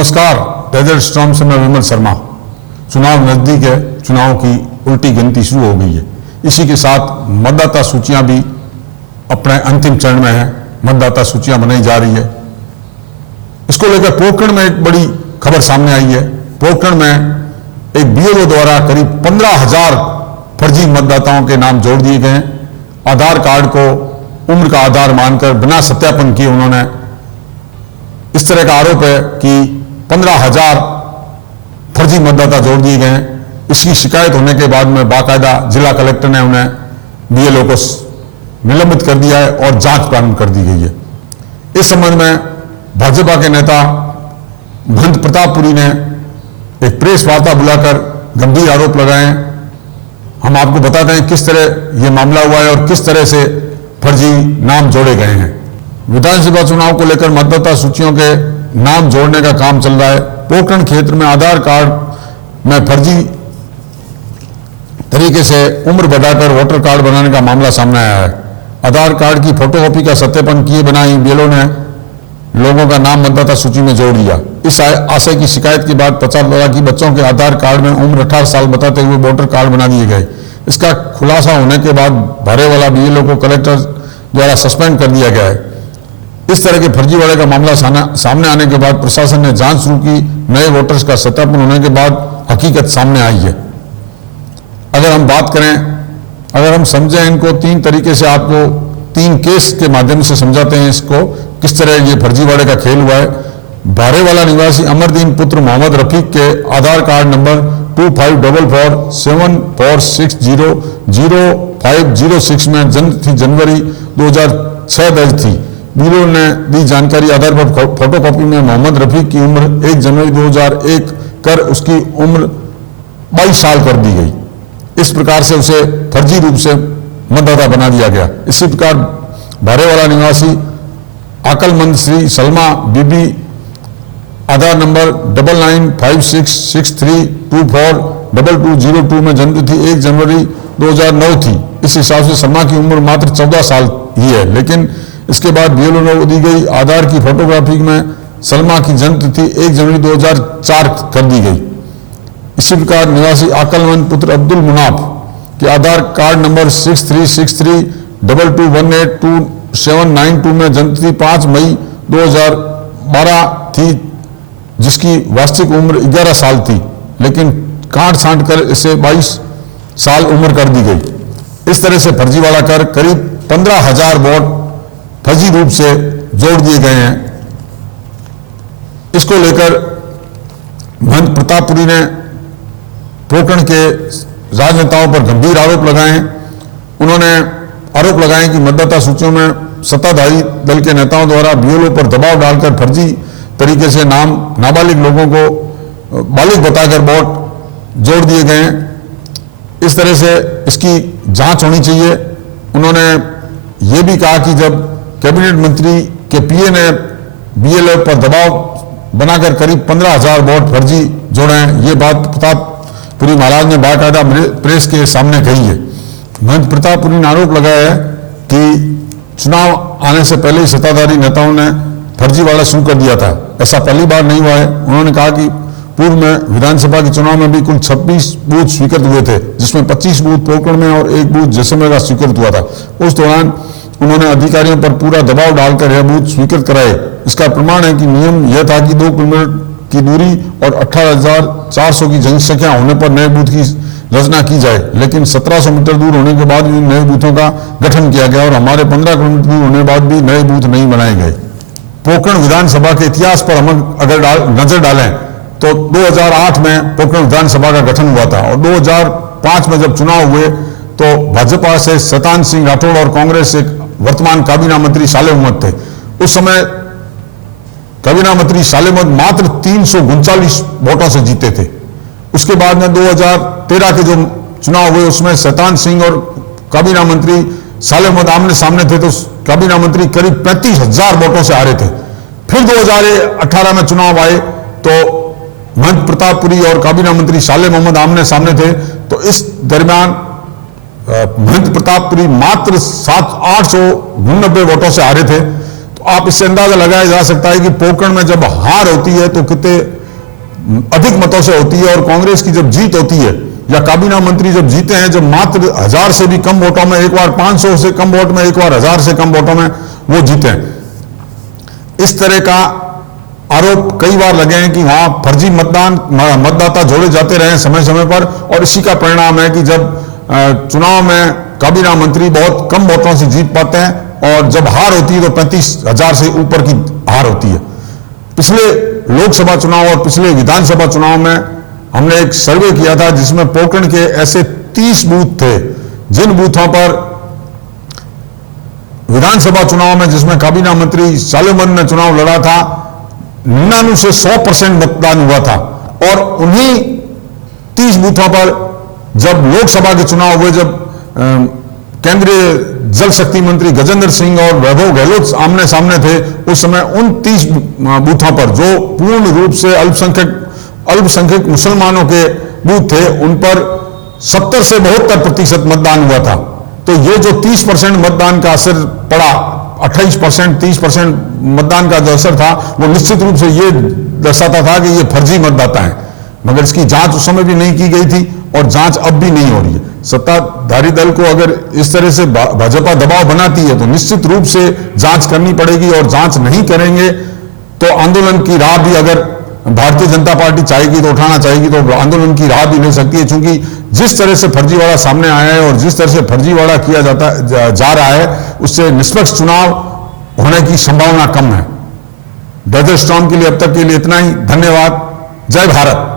नमस्कार। Desert storm से मैं विमल शर्मा। चुनाव नजदीक है, चुनाव की उल्टी गिनती शुरू हो गई है। इसी के साथ मतदाता सूचियां भी अपने अंतिम चरण में हैं। मतदाता सूचियां बनाई जा रही है। इसको लेकर पोखरण में एक बड़ी खबर सामने आई है। पोखरण में एक बीएलओ द्वारा करीब 15,000 फर्जी मतदाताओं के नाम जोड़ दिए गए हैं। आधार कार्ड को उम्र का आधार मानकर बिना सत्यापन किए उन्होंने, इस तरह का आरोप है कि 15,000 फर्जी मतदाता जोड़ दिए गए हैं। इसकी शिकायत होने के बाद में बाकायदा जिला कलेक्टर ने उन्हें बीएलओ को निलंबित कर दिया है और जांच प्रारंभ कर दी गई है। इस संबंध में भाजपा के नेता महंत प्रतापपुरी ने एक प्रेस वार्ता बुलाकर गंभीर आरोप लगाए हैं। हम आपको बताते हैं किस तरह यह मामला हुआ है और किस तरह से फर्जी नाम जोड़े गए हैं। विधानसभा चुनाव को लेकर मतदाता सूचियों के नाम जोड़ने का काम चल रहा है। पोखरण क्षेत्र में आधार कार्ड में फर्जी तरीके से उम्र बढ़ाकर वोटर कार्ड बनाने का मामला सामने आया है। आधार कार्ड की फोटोकॉपी का सत्यापन किए बिना ही बीएलओ ने लोगों का नाम मतदाता सूची में जोड़ दिया। इस आशय की शिकायत के बाद पता लगा कि बच्चों के आधार कार्ड में उम्र 18 साल बताते हुए वोटर कार्ड बना दिए गए। इसका खुलासा होने के बाद भरेवाला बीएलओ को कलेक्टर द्वारा सस्पेंड कर दिया गया है। इस तरह के फर्जीवाड़े का मामला सामने आने के बाद प्रशासन ने जांच शुरू की। नए वोटर्स का सत्यापन होने के बाद हकीकत सामने आई है। अगर हम बात करें, अगर हम समझें इनको तीन तरीके से, आपको तीन केस के माध्यम से समझाते हैं इसको किस तरह ये फर्जीवाड़े का खेल हुआ है। बारेवाला निवासी अमरदीन पुत्र मोहम्मद रफीक के आधार कार्ड नंबर 254471600506 में जन्म तिथि जनवरी 2006 दर्ज थी। ब्यूरो ने दी जानकारी आधार पर फोटोकॉपी में मोहम्मद रफीक की उम्र 1 जनवरी 2001 कर उसकी उम्र 22 साल कर दी गई। इस प्रकार से उसे फर्जी रूप से मतदाता बना दिया गया। इसी प्रकार बारेवाला निवासी अकलमंद श्री सलमा बीबी आधार नंबर 995663242202 में जन्म तिथि 1 जनवरी 2009 थी। इस हिसाब से सलमा की उम्र मात्र 14 साल ही है, लेकिन इसके बाद बीएलओ ने दी गई आधार की फोटोग्राफी में सलमा की जन्म तिथि 1 जनवरी 2004 कर दी गई। इसी प्रकार निवासी अकलमंद पुत्र अब्दुल मुनाफ के आधार कार्ड नंबर 636322182792 में जन्म तिथि 5 मई 2012 थी, जिसकी वास्तविक उम्र 11 साल थी, लेकिन काट छांट कर इसे 22 साल उम्र कर दी गई। इस तरह से फर्जीवाड़ा कर करीब 15,000 वोट फर्जी रूप से जोड़ दिए गए हैं। इसको लेकर महंत प्रतापपुरी ने पोखरण के राजनेताओं पर गंभीर आरोप लगाए हैं। उन्होंने आरोप लगाए कि मतदाता सूचियों में सत्ताधारी दल के नेताओं द्वारा बीएलओ पर दबाव डालकर फर्जी तरीके से नाम नाबालिग लोगों को बालिग बताकर वोट जोड़ दिए गए हैं। इस तरह से इसकी जांच होनी चाहिए। उन्होंने ये भी कहा कि जब कैबिनेट मंत्री के पीए ने बीएलओ पर दबाव बनाकर करीब 15,000 वोट फर्जी जोड़े हैं, ये बात प्रतापपुरी महाराज ने बाकायदा प्रेस के सामने कही है। महंत प्रतापपुरी ने आरोप लगाया है कि चुनाव आने से पहले ही सत्ताधारी नेताओं ने फर्जीवाड़ा शुरू कर दिया था। ऐसा पहली बार नहीं हुआ है। उन्होंने कहा कि पूर्व में विधानसभा के चुनाव में भी कुल 26 बूथ स्वीकृत हुए थे, जिसमें 25 बूथ पोखरण में और 1 बूथ जैसलमेर का स्वीकृत हुआ था। उस दौरान उन्होंने अधिकारियों पर पूरा दबाव डालकर यह बूथ स्वीकृत कराए। इसका प्रमाण है कि नियम यह था कि 2 किलोमीटर की दूरी और 18,400 की जनसंख्या होने पर नए बूथ की रचना की जाए, लेकिन 1700 मीटर दूर होने के बाद भी नए बूथों का गठन किया गया और हमारे 15 किलोमीटर दूर होने के बाद भी नए बूथ नहीं बनाए गए। पोखरण विधानसभा के इतिहास पर हम अगर नजर डालें तो 2008 में पोखरण विधानसभा का गठन हुआ था और 2005 में जब चुनाव हुए तो भाजपा से शैतान सिंह राठौड़ और कांग्रेस से वर्तमान काबीना मंत्री सालेह अहमद थे। उस समय काबीना मंत्री सालेह अहमद मात्र 339 वोटों से जीते थे। उसके बाद में 2013 के जो चुनाव हुए उसमें शैतान सिंह और काबीना मंत्री सालेह अहमद आमने सामने थे, तो काबीना मंत्री करीब 35,000 वोटों से हारे थे। फिर 2018 में चुनाव आए तो महंत प्रतापपुरी और काबीना मंत्री सालेह अहमद आमने सामने थे। तो इस दरमियान महंत प्रतापपुरी मात्र 899 वोटों से हारे थे। तो आप इससे अंदाजा लगाया जा सकता है कि पोकरण में जब हार होती है तो कितने अधिक मतों से होती है, और कांग्रेस की जब जीत होती है या काबीना मंत्री जब जीते हैं, जब मात्र 1000 से भी कम वोटों में, एक बार 500 से कम वोट में, एक बार 1000 से कम वोटों में वो जीते हैं। इस तरह का आरोप कई बार लगे हैं कि वहां फर्जी मतदाता जोड़े जाते रहे समय समय पर, और इसी का परिणाम है कि जब चुनाव में काबीना मंत्री बहुत कम वोटों से जीत पाते हैं, और जब हार होती है तो 35,000 से ऊपर की हार होती है। पिछले लोकसभा चुनाव और पिछले विधानसभा चुनाव में हमने एक सर्वे किया था जिसमें पोकरण के ऐसे 30 बूथ थे जिन बूथों पर विधानसभा चुनाव में, जिसमें काबीना मंत्री सालेमन ने चुनाव लड़ा था, 99 से 100% मतदान हुआ था। और उन्हीं 30 बूथों पर जब लोकसभा के चुनाव हुए, जब केंद्रीय जल शक्ति मंत्री गजेंद्र सिंह और वैभव गहलोत आमने सामने थे, उस समय उन 30 बूथों पर जो पूर्ण रूप से अल्पसंख्यक मुसलमानों के बूथ थे, उन पर 70 से 72% मतदान हुआ था। तो ये जो 30% मतदान का असर पड़ा, 28%, 30% मतदान का जो असर था, वो निश्चित रूप से ये दर्शाता था कि ये फर्जी मतदाता हैं। मगर इसकी जांच उस समय भी नहीं की गई थी, और जांच अब भी नहीं हो रही है। सत्ताधारी दल को अगर इस तरह से भाजपा दबाव बनाती है तो निश्चित रूप से जांच करनी पड़ेगी, और जांच नहीं करेंगे तो आंदोलन की राह भी, अगर भारतीय जनता पार्टी चाहेगी तो उठाना चाहेगी, तो आंदोलन की राह भी ले सकती है। क्योंकि जिस तरह से फर्जीवाड़ा सामने आया है और जिस तरह से फर्जीवाड़ा किया जा रहा है, उससे निष्पक्ष चुनाव होने की संभावना कम है। डेजर्ट स्टॉर्म के लिए अब तक के लिए इतना ही। धन्यवाद। जय भारत।